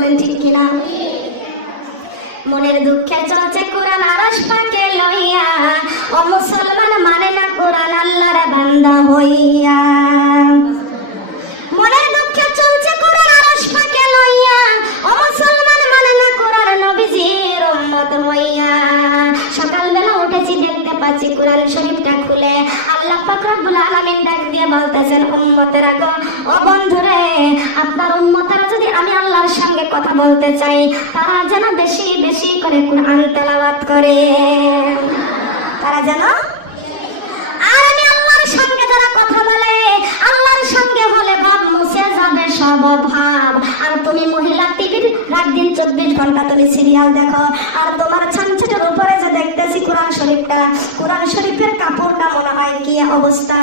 বলেন ঠিক কিনা? মনের দুঃখে চলছে কোরআন আরশ পাকে লইয়া, ও মুসলমান মানে না কোরআন আল্লাহর বান্দা হইয়া। মনের দুঃখে চলছে কোরআন আরশ পাকে লইয়া, ও মুসলমান মানে না কোরআন নবীজির উম্মত হইয়া। সকালবেলা উঠেছি দেখতে পাচ্ছি কোরআন শরীফটা খুলে আল্লাহ পাক রব্বুল আলামিন ডাক দিয়ে বলতেছেন, উম্মতেরা গো, ও বন্ধুরে, আপনার উম্মতেরা যদি আমি আল্লাহর সঙ্গে কথা বলতে চাই, তারা যেন বেশি বেশি করে কোরআন তেলাওয়াত করে। তারা যেন, আর আমি আল্লাহর সঙ্গে যারা কথা বলে, আল্লাহর সঙ্গে হলে ভাব মুছে যাবে সব ভাব। আর তুমি মহিলা টিভির রাত দিন 24 ঘন্টা তুমি সিরিয়াল দেখো, আর তোমার ছানছাটের উপরে যে দেখতেছি কোরআন শরীফটা, কোরআন শরীফের কাপড়টা মনে হয় কি অবস্থা,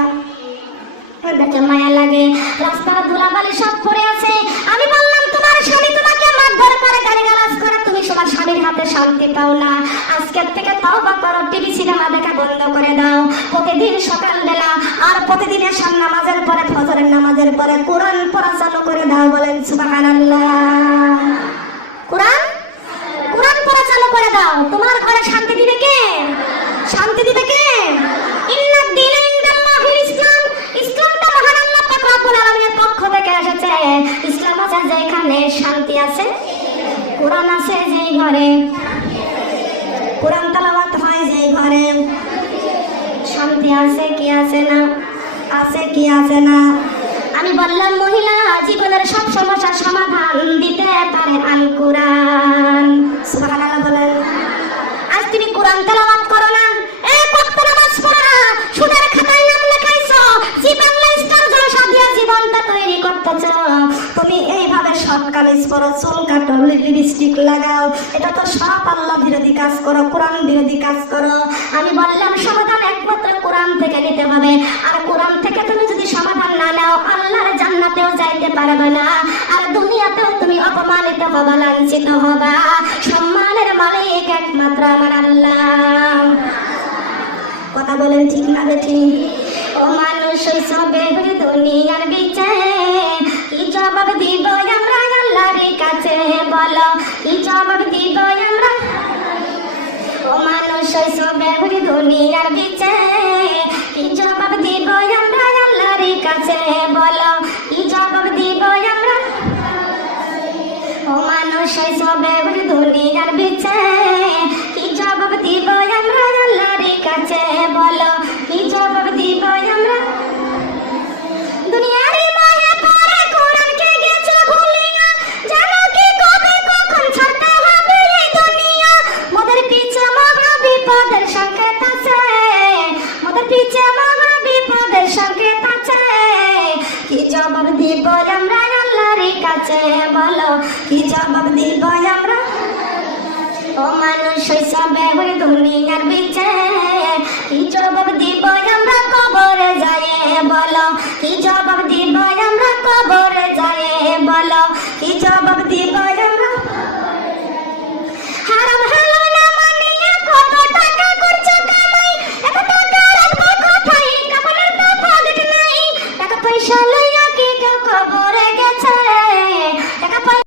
দেখে মায়া লাগে। রাস্তার ধুলাবালি সব পড়ে আছে। আমি বললাম তোমার স্বামী তোমাকে মারধর করে, গালিগালাজ করে, তুমি তোমার স্বামীর হাতে শান্তি পাও না। আজকের থেকে তওবা করো, টিভি সিনেমা দেখা বন্ধ করে দাও। প্রতিদিন সকালবেলা আর প্রতিদিন এশার নামাজের পরে, ফজরের নামাজের পরে কোরআন পড়া চালু করে দাও। বলেন সুবহানাল্লাহ। কোরআন কোরআন পড়া চালু করে দাও। তোমার ঘরে শান্তি দিবে কে? শান্তি দিবে কে? ইন্নাদ দীনা ইনদাল্লাহিল ইসলাম। ইসলামটা মহান আল্লাহ পাক রব্বুল আলামিনের পক্ষ থেকে এসেছে। ইসলাম আছে যেখানে শান্তি আছে, কোরআন আছে যেই ঘরে, কোরআন তেলাওয়াত হয় যেই ঘরে, শান্তি আছে কি আছে না? আছে কি আছে না? আমি বললাম মহিলা জীবনের সব সমস্যার সমাধান দিতে পারে আল কোরআন। সুবহানাল্লাহ বলেন। আজ তুমি কোরআন তেলাওয়াত করো না, এই ওয়াক্ত নামাজ পড়ো না, সুদের খাতায় নাম লেখাইছো, জীবন স্টার জলসা দিয়ে জীবনটা তৈরি করতেছো। তুমি এইভাবে সব কামিজ পরো, চুল কাটো, লিপস্টিক লাগাও, এটা তো সব আল্লাহ বিরোধী কাজ করো, কোরআন বিরোধী কাজ করো। আমি বললাম সমাধান একমাত্র কোরআন থেকে নিতে হবে। আর কোরআন থেকে তুমি যদি সমাধান না নাও, আল্লাহর জান্নাতেও যাইতে পারবে না, আর দুনিয়াতেও তুমি অপমানিত হবা, লাঞ্ছিত হবা। সম্মানের মালিক একমাত্র আমার আল্লাহ। কথা বলেন ঠিক না বেঠিক? ও মানুষ সবে দুনিয়ার বিচারে কি জবাব দিব আমরা আল্লাহর কাছে? বলো কি জবাব দিব আমরা? ও মানুষ সবে দুনিয়ার বিচারে কি জবাব দিব আমরা আল্লাহর কাছে? বলো কি জবাব দিব আমরা? ও মানুষ সবে দুনিয়ার বিচারে কি জবাব দিব আমরা আল্লাহর কাছে? বলো কি জবাব দিব আমরা? দুনিয়ার মায়া পড়ে কোরআনকে গেছে ভুলিয়া, জানো কি কবে কখন ছাড়তে হবে এই দুনিয়া? মোদের পিছে মহা বিপদের সংকেত আছে, মোদের পিছে মহা বিপদের সংকেত আছে। কি জবাব দিব আমরা আল্লাহর কাছে? বলো কি জবাব দিব আমরা? ও মানুষ সবে দুনিয়ার বিচারে কি জবাব দিব আমরা কবরে যায়? বলো কি জবাব দিব আমরা কবরে যায়? বলো কি জবাব দিব